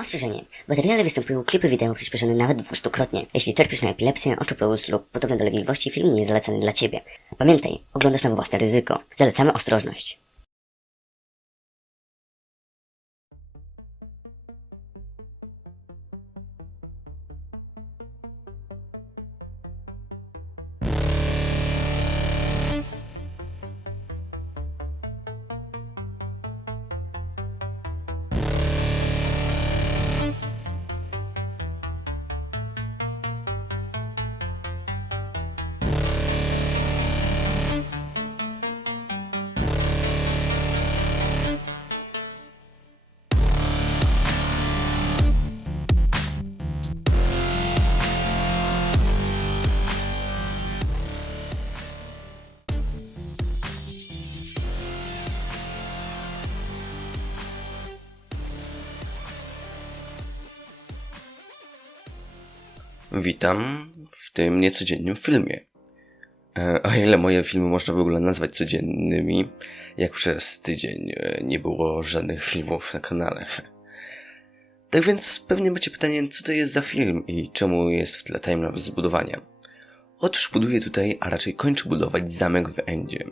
Ostrzeżenie. W materiale występują klipy wideo przyspieszone nawet dwustukrotnie. Jeśli czerpiesz na epilepsję, oczoplus lub podobne dolegliwości, film nie jest zalecany dla Ciebie. Pamiętaj, oglądasz na własne ryzyko. Zalecamy ostrożność. Witam w tym niecodziennym filmie. E, O ile moje filmy można w ogóle nazwać codziennymi, jak przez tydzień e, nie było żadnych filmów na kanale. Tak więc pewnie macie pytanie, co to jest za film i czemu jest w tle timelapse zbudowania. Otóż buduję tutaj, a raczej kończę budować zamek w Endzie,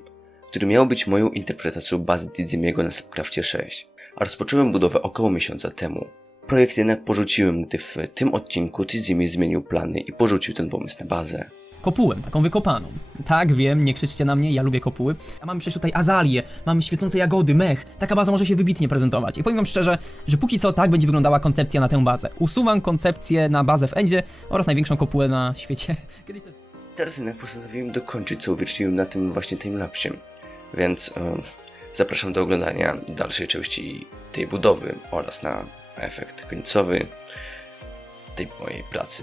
który miał być moją interpretacją bazy Dizimiego na Subcraftie 6, a rozpocząłem budowę około miesiąca temu. Projekt jednak porzuciłem, gdy w tym odcinku Tizimi zmienił plany i porzucił ten pomysł na bazę. kopułę, taką wykopaną. Tak, wiem, nie krzyczcie na mnie, ja lubię kopuły. A mamy przecież tutaj azalię, mamy świecące jagody, mech. Taka baza może się wybitnie prezentować. I powiem wam szczerze, że póki co tak będzie wyglądała koncepcja na tę bazę. Usuwam koncepcję na bazę w Endzie oraz największą kopułę na świecie. Kiedyś też... Teraz jednak postanowiłem dokończyć, co uwieczniłem na tym właśnie timelapsie. Więc e, zapraszam do oglądania dalszej części tej budowy oraz na efekt końcowy tej mojej pracy.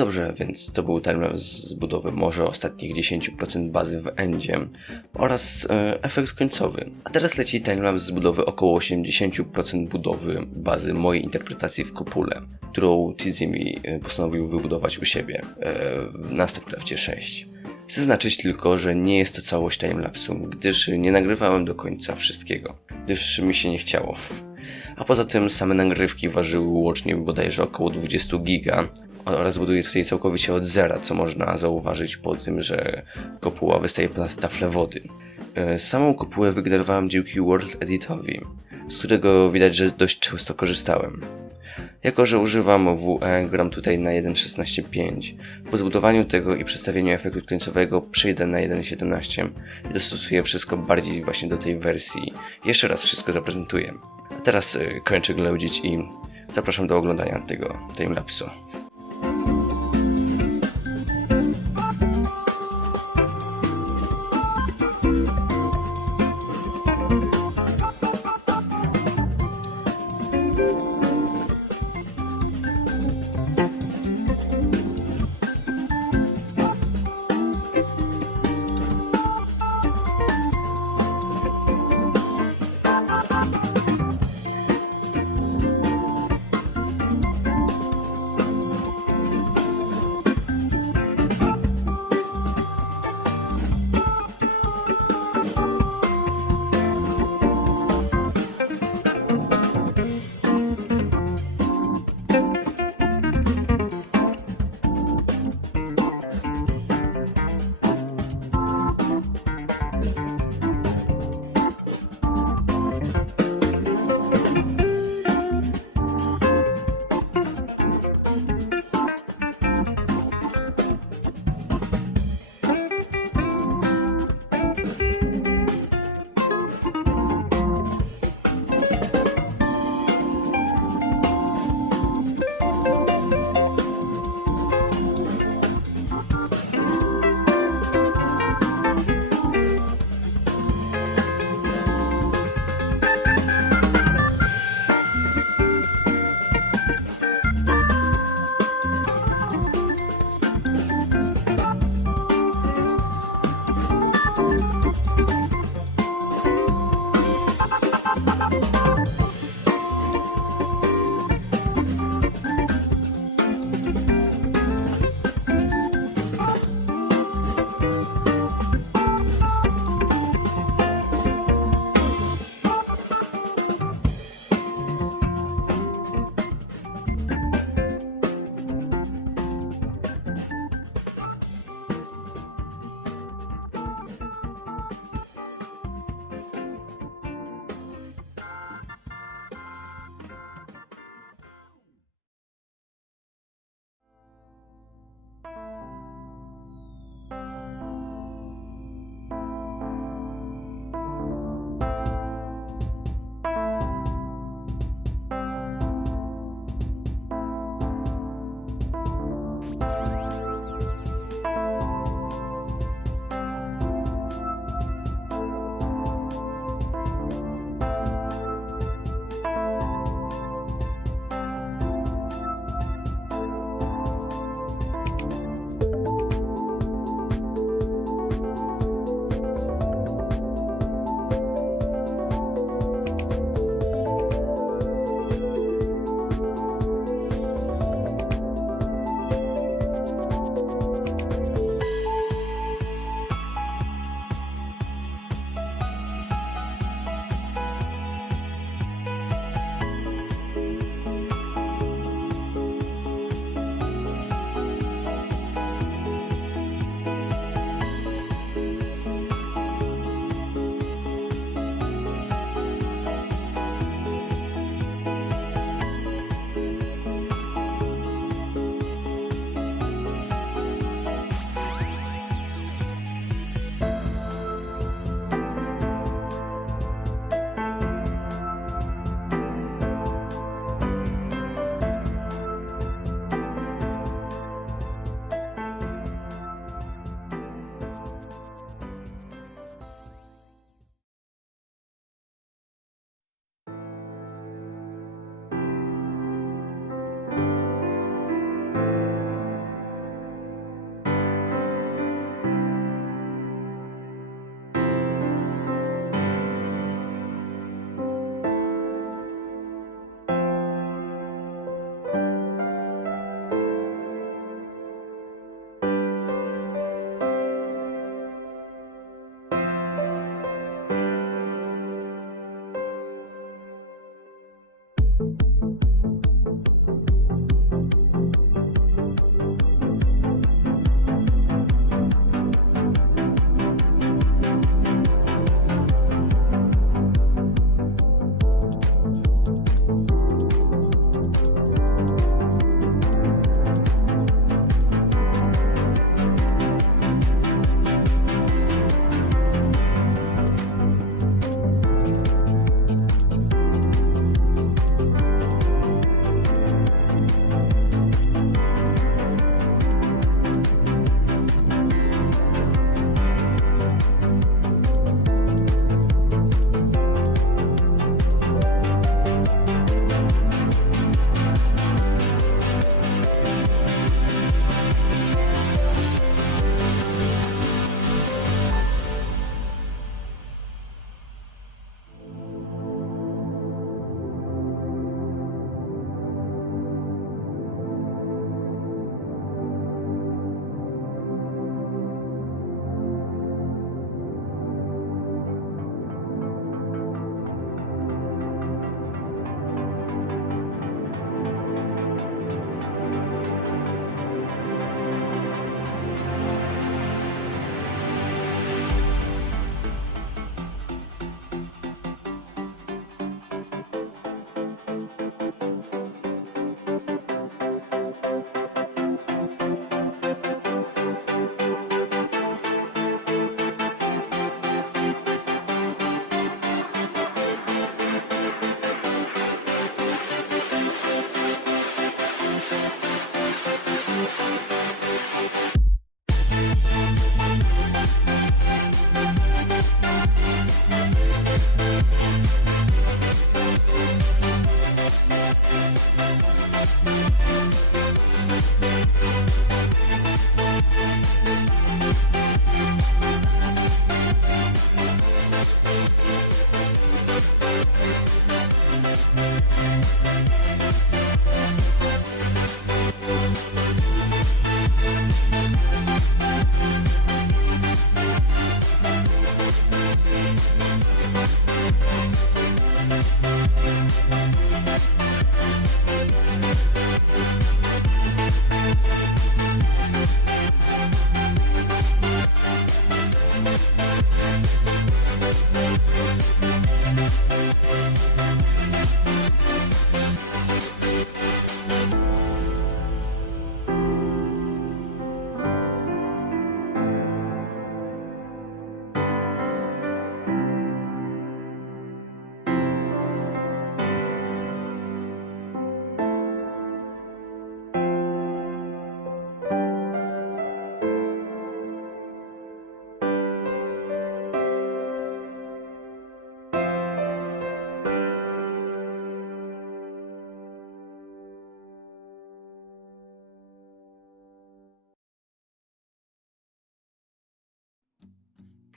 Dobrze, więc to był timelapse z budowy może ostatnich 10% bazy w endzie oraz e, efekt końcowy. A teraz leci timelapse z budowy około 80% budowy bazy mojej interpretacji w kopule, którą Tizimi e, postanowił wybudować u siebie e, na StarCraftie 6. Chcę zaznaczyć tylko, że nie jest to całość timelapsu, gdyż nie nagrywałem do końca wszystkiego, gdyż mi się nie chciało. A poza tym same nagrywki ważyły łącznie bodajże około 20 giga oraz buduję tutaj całkowicie od zera, co można zauważyć po tym, że kopuła wystaje ponad taflę wody. E, Samą kopułę wygenerowałem dzięki World Editowi, z którego widać, że dość często korzystałem. Jako, że używam WE, gram tutaj na 1.16.5. Po zbudowaniu tego i przestawieniu efektu końcowego przejdę na 1.17 i dostosuję wszystko bardziej właśnie do tej wersji. Jeszcze raz wszystko zaprezentuję. A teraz y, kończę gludzić i zapraszam do oglądania tego timelapsu.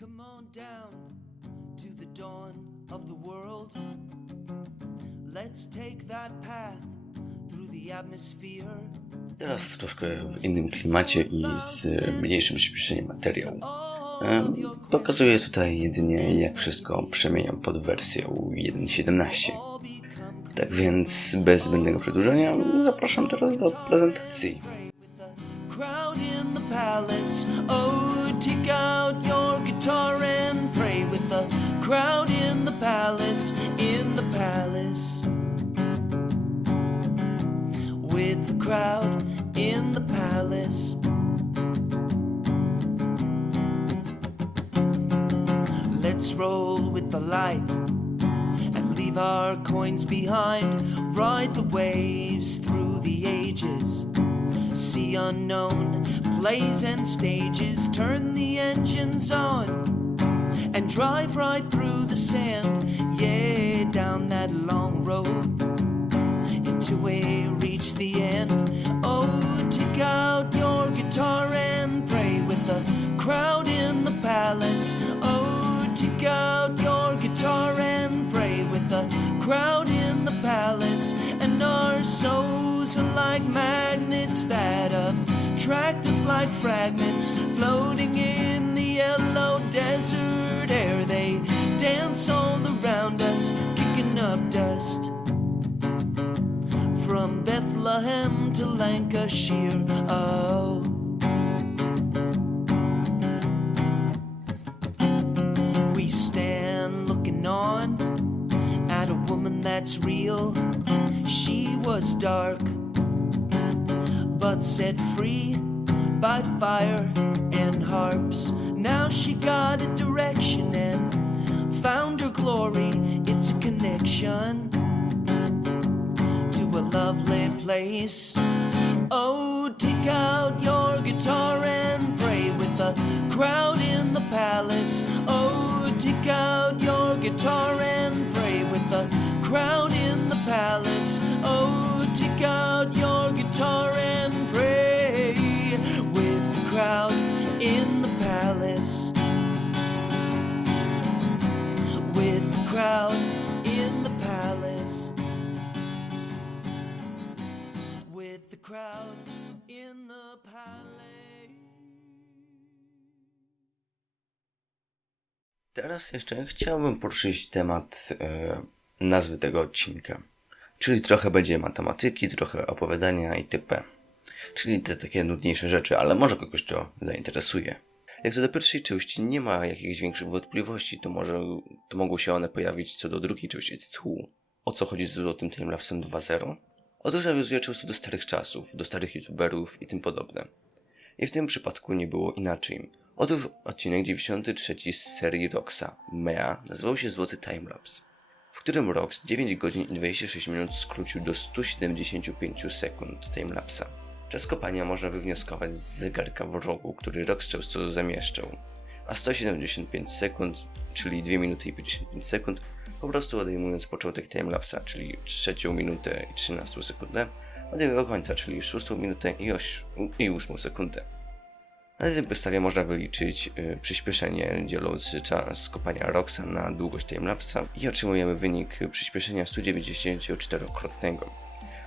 Come on down to the dawn of the world. Let's take that path through the atmosphere. Teraz troszkę w innym klimacie i z e, mniejszym przyspieszeniem materiału. E, Pokazuję tutaj jedynie jak wszystko przemieniam pod wersję 1.17. Tak więc bez zbędnego przedłużenia zapraszam teraz do prezentacji. Crowd in the palace. In the palace. With the crowd in the palace. Let's roll with the light and leave our coins behind. Ride the waves through the ages. See unknown plays and stages. Turn the engines on and drive right through the sand. Yeah, down that long road until we reach the end. Oh, take out your guitar and pray with the crowd in the palace. Oh, take out your guitar and pray with the crowd in the palace. And our souls are like magnets that attract us like fragments floating in yellow desert air. They dance all around us, kicking up dust from Bethlehem to Lancashire. Oh. We stand looking on at a woman that's real. She was dark, but set free by fire and harps. Now she got a direction and found her glory. It's a connection to a lovely place. Oh, take out your guitar and pray with the crowd in the palace. Oh, take out your guitar and pray with the crowd in the palace. Oh, take out your guitar and pray with the crowd crowd in the palace. with the crowd in the palace. Teraz jeszcze chciałbym poruszyć temat e, nazwy tego odcinka. Czyli trochę będzie matematyki, trochę opowiadania itp. Czyli te takie nudniejsze rzeczy, ale może kogoś to zainteresuje. Jak co do pierwszej części nie ma jakichś większych wątpliwości, to może to mogą się one pojawić co do drugiej części tytułu. O co chodzi z złotym timelapsem 2.0? Otóż nawiązuje często do starych czasów, do starych youtuberów i tym podobne. I w tym przypadku nie było inaczej. Otóż odcinek 93 z serii Roxa, Mea, nazywał się Złoty Timelapse, w którym Rox 9 godzin i 26 minut skrócił do 175 sekund timelapsa. Czas kopania można wywnioskować z zegarka w rogu, który Rox często zamieszczał, a 175 sekund, czyli 2 minuty i 55 sekund, po prostu odejmując początek timelapsa, czyli trzecią minutę i 13 sekundę, od jego końca, czyli 6 minutę i, i 8 sekundę. Na tej podstawie można wyliczyć y, przyspieszenie, dzieląc czas kopania Roxa na długość timelapsa i otrzymujemy wynik przyspieszenia 194-krotnego.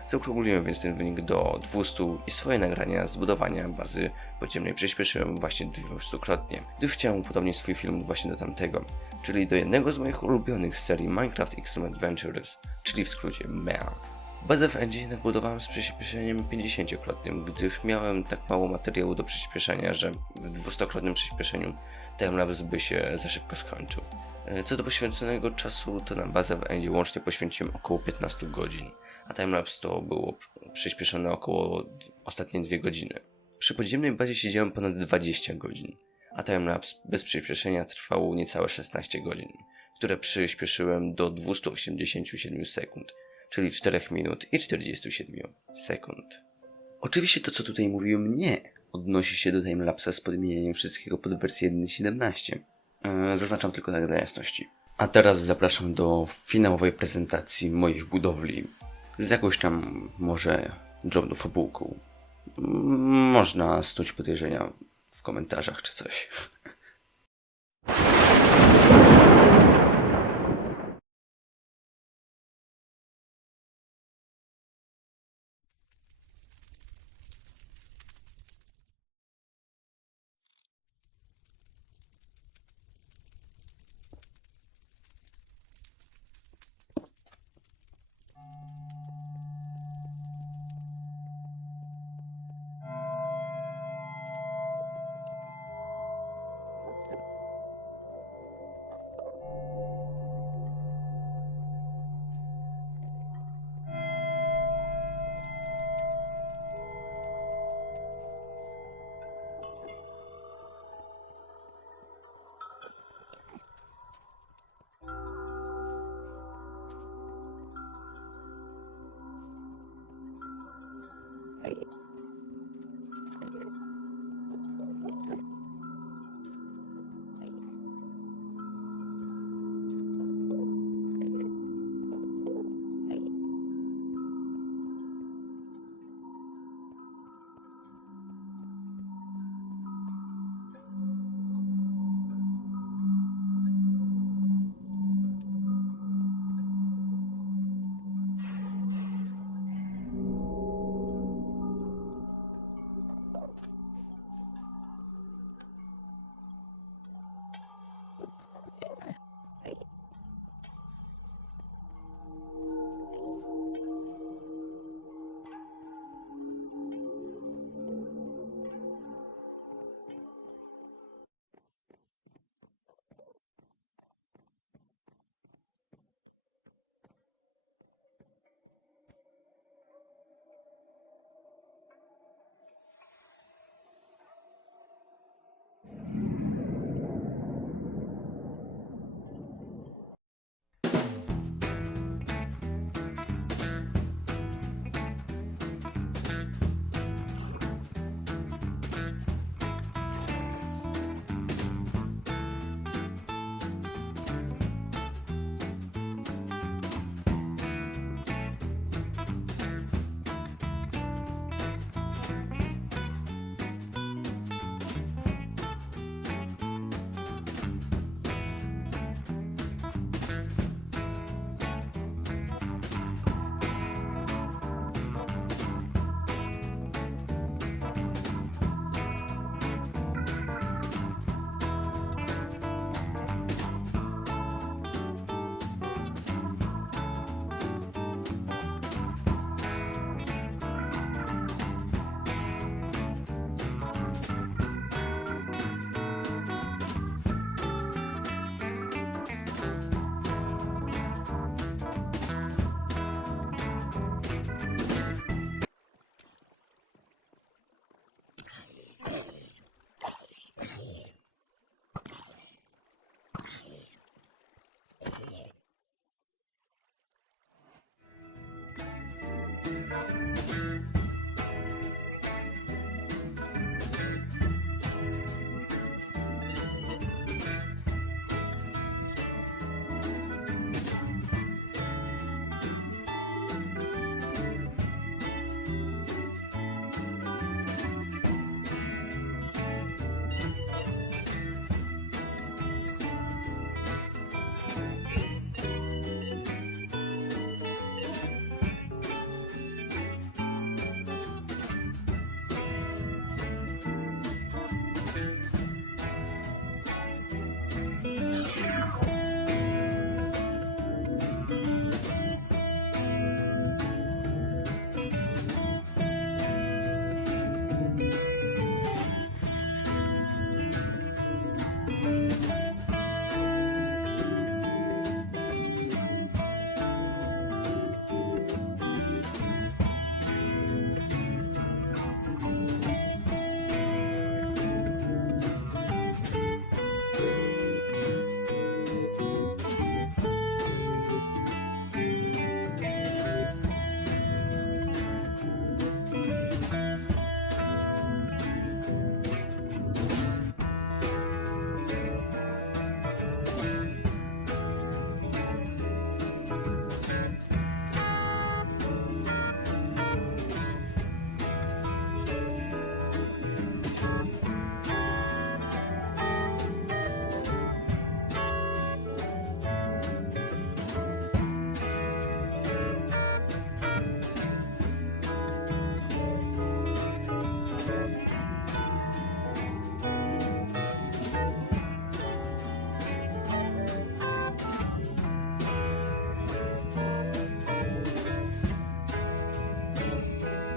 Zaokrągliłem więc ten wynik do 200 i swoje nagrania z budowania bazy podziemnej przyspieszyłem właśnie 200-krotnie, gdyż chciałem upodobnić swój film właśnie do tamtego, czyli do jednego z moich ulubionych serii Minecraft Extreme Adventures, czyli w skrócie MEA. Bazę w Edge jednak budowałem z przyspieszeniem 50-krotnym, gdyż miałem tak mało materiału do przyspieszenia, że w 200-krotnym przyspieszeniu timelapse by się za szybko skończył. E, Co do poświęconego czasu, to na bazę w Edge łącznie poświęciłem około 15 godzin, a timelapse to było przyspieszone około ostatnie 2 godziny. Przy podziemnej bazie siedziałem ponad 20 godzin, a timelapse bez przyspieszenia trwał niecałe 16 godzin, które przyspieszyłem do 287 sekund, czyli 4 minut i 47 sekund. Oczywiście to, co tutaj mówiłem, nie odnosi się do timelapsa z podmienieniem wszystkiego pod wersję 1.17. Eee, Zaznaczam tylko tak dla jasności. A teraz zapraszam do finałowej prezentacji moich budowli z jakąś tam może drobną fabułką. Można snuć podejrzenia w komentarzach czy coś.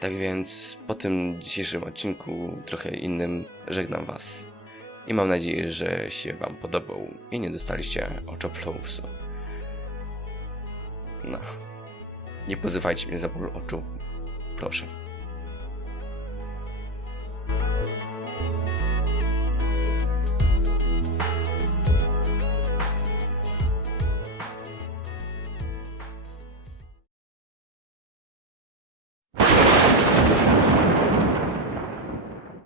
Tak więc po tym dzisiejszym odcinku, trochę innym, żegnam Was. I mam nadzieję, że się Wam podobał i nie dostaliście oczoplołsu. No. Nie pozywajcie mnie za ból oczu. Proszę.